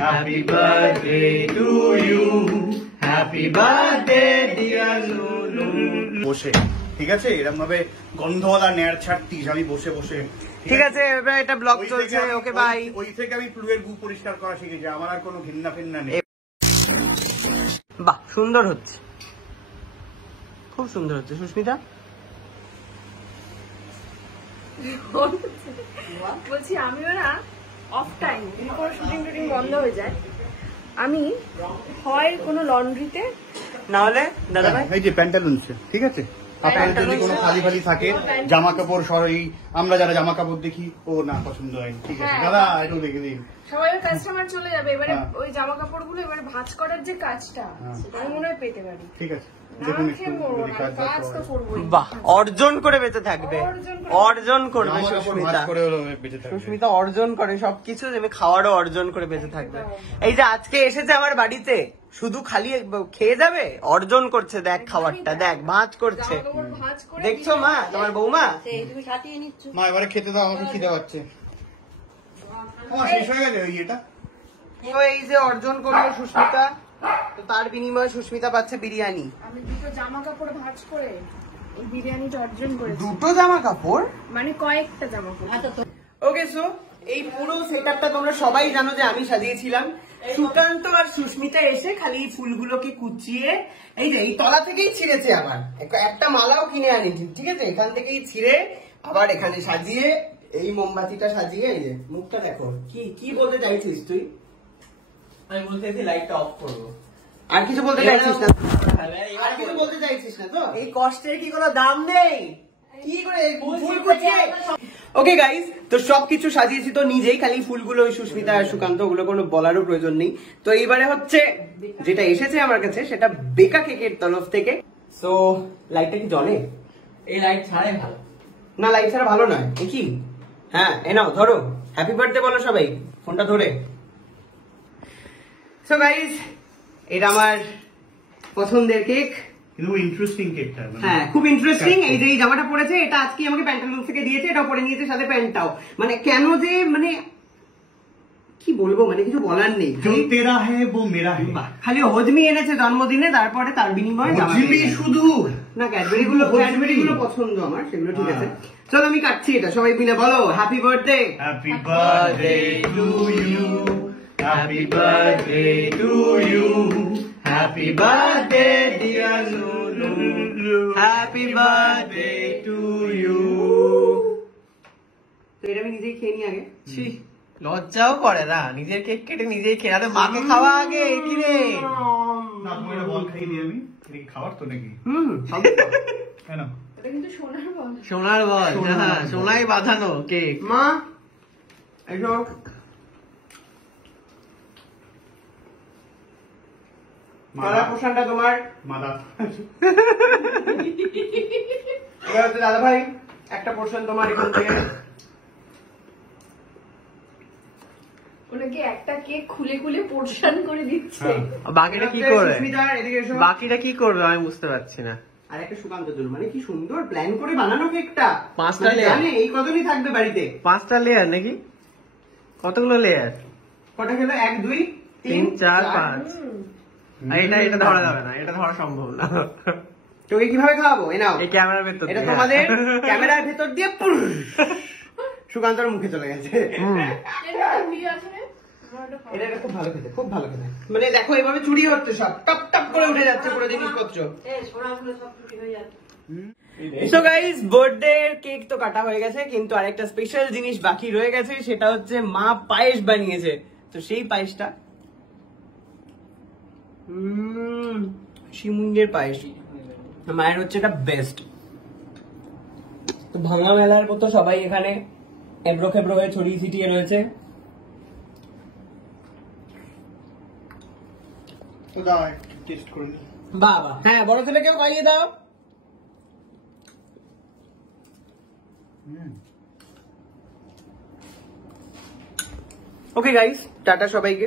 Happy birthday to you, happy birthday dear Nunu. বসে ঠিক আছে, এরকম ভাবে গন্ধওয়ালা নেয়ার ছাড়তিস, আমি বসে বসে। ঠিক আছে, এবার এটা ব্লগ চলছে, ওকে বাই। ওই থেকে আমি ফ্লুয়ের গু পরিষ্কার করা শিখেছি, আমার আর কোনো ঘৃণা ফিন্না নেই। বাহ, সুন্দর হচ্ছে, খুব সুন্দর হচ্ছে সুস্মিতা। বলছি আমিও না অফ টাইম কোনো শুটিং টুটিং বন্ধ হয়ে যায়, আমি হয় কোনো লন্ড্রিতে, না হলে দাদা ভাই এই যে প্যান্টালুন্স, ঠিক আছে, আপনাদের যদি কোনো খালি খালি থাকে জামা কাপড় সরাই, আমরা যারা জামা কাপড় দেখি ও না পছন্দ হয়, ঠিক আছে দাদা একটু দেখে দিন। সবাই কাস্টমার চলে যাবে, এবারে ওই জামা কাপড় গুলো এবারে ভাঁজ করার যে কাজটা আমি মনে হয় পেতে পারি। ঠিক আছে, দেখুন একটু যদি কাজ কাজ তো করবোই। বাহ, অর্জন করে বেঁচে থাকবে, অর্জন করবে সুস্মিতা। সুস্মিতা অর্জন করে সবকিছু, আমি খাওয়ারও অর্জন করে বেঁচে থাকবে। এই যে আজকে এসেছে আমার বাড়িতে, শুধু খালি খেয়ে যাবে, অর্জন করছে, দেখ খাবারটা দেখ, ভাঁজ করছে, দেখছো মা তোমার বৌমা? মা এবারে খেতে দাও, আমাকে খিদে পাচ্ছে। শেষ হয়ে গেছে ওই এটা। এই যে অর্জন করলো সুস্মিতা, তো তার বিনিময়ে সুস্মিতা পাচ্ছে বিরিয়ানি। আমি দুটো জামা কাপড় ভাঁজ করে এই বিরিয়ানিটা অর্জন করেছি। দুটো জামা কাপড় মানে কয়েকটা জামা কাপড়। ওকে, সো এই পুরো সেটআপটা তোমরা সবাই জানো যে আমি সাজিয়েছিলাম। সুকান্ত আর সুস্মিতা এসে খালি এই ফুলগুলোকে কুচিয়ে, এই যে এই তলা থেকেই ছিঁড়েছে, আবার একটা মালাও কিনে আনিনি, ঠিক আছে, এখান থেকেই ছিঁড়ে আবার এখানে সাজিয়ে, এই মোমবাতিটা সাজিয়ে, এই যে মুখটা দেখো। কি কি বলতে চাইছিস তুই? আমি বলতে চাইছি লাইটটা অফ করবো। আর কিছু বলতে চাইছিস না? আর কিছু বলতে চাইছিস না তো? এই কষ্টের কি কোনো দাম নেই? কি করে ফুল কুচিয়ে? ওকে গাইস, তো সবকিছু সাজিয়েছি তো নিজেই, খালি ফুলগুলো ওই সুস্মিতা আর সুকান্ত, ওগুলো কোনো বলারও প্রয়োজন নেই। তো এইবারে হচ্ছে যেটা এসেছে আমার কাছে, সেটা বেকা কেকের তরফ থেকে। সো লাইটটা কি জ্বলে? এই লাইট ছাড়াই ভালো না, লাইট ছাড়া ভালো নয়। এ কি? হ্যাঁ, এ নাও ধরো, হ্যাপি বার্থডে বলো সবাই ফোনটা ধরে। সো গাইস, এটা আমার পছন্দের কেক। কিন্তু ইন্টারেস্টিং কেকটা, হ্যাঁ খুব ইন্টারেস্টিং। এই যে এই জামাটা পরেছে, এটা আজকে আমাকে প্যান্টালুন থেকে দিয়েছে, এটাও পরে নিয়েছে সাথে প্যান্টটাও। মানে কেন যে, মানে কি বলবো, মানে কিছু বলার নেই। जो तेरा है वो मेरा है। খালি হজমি এনেছে জন্মদিনে, তারপরে তার বিনিময়ে শুধু না, ক্যাডবেরি গুলো পছন্দ আমার, সেগুলো ঠিক আছে। চলো আমি কাটছি এটা, সবাই মিলে বলো happy birthday. Happy birthday to you, happy birthday to you, happy birthday dear Nunu, happy birthday to you. তো এটা আমি নিজেই খেয়ে নি আগে। লজ্জাও করে না, নিজের কেক কেটে নিজেই খেয়ে, আরে মাকে খাওয়া আগে। কি রে, না তোমার বল খাই দিই আমি, এটা কি খাবার তো নাকি? কেন? এটা কিন্তু সোনার বল। সোনার বল, হ্যাঁ সোনাই বাঁধানো কেক। মা এসো। গলার পোষণটা তোমার। মাদা এবার হচ্ছে দাদা ভাই, একটা পোর্শন তোমার এখান থেকে। ওনাকে একটা কেক খুলে খুলে পোর্শন করে দিচ্ছে। বাকিটা কি করবে? সুস্মিতার এদিকে এসো। বাকিটা কি করবে আমি বুঝতে পারছি না। আর একটা সুকান্তের জন্য, মানে কি সুন্দর প্ল্যান করে বানানো কেকটা। 5টা মানে লেয়ার, জানে এই কতদিন থাকবে বাড়িতে। 5টা লেয়ার নাকি? কতগুলো লেয়ার? কটা খেলো? 1 2 3 4 5। এটা ধরা যাবে না, এটা ধরা সম্ভব না। তোকে কিভাবে খাওয়াবো? এই নাও, এই ক্যামেরার ভেতর এটা দিয়ে। তোমাদের ক্যামেরার ভেতর দিয়ে সুকান্তর মুখে চলে গেছে। এটা খুব ভালো খেতে, খুব ভালো খেতে। মানে দেখো এভাবে চুরি হচ্ছে, সব টপ টপ করে উঠে যাচ্ছে পুরো জিনিসপত্র। সো গাইস, বার্থডে কেক তো কাটা হয়ে গেছে, কিন্তু আরেকটা স্পেশাল জিনিস বাকি রয়ে গেছে, সেটা হচ্ছে মা পায়েস বানিয়েছে। তো সেই পায়েসটা শিমুঙ্গের পায়েস, মায়ের হচ্ছে এটা বেস্ট। তো ভাঙা মেলার মতো সবাই এখানে এবড়ো খেবড়ো হয়ে ছড়িয়ে ছিটিয়ে রয়েছে। তো দাও টেস্ট করে নি। বাবা, হ্যাঁ বড় ছেলেকেও খাইয়ে দাও। ওকে গাইস, টাটা সবাইকে।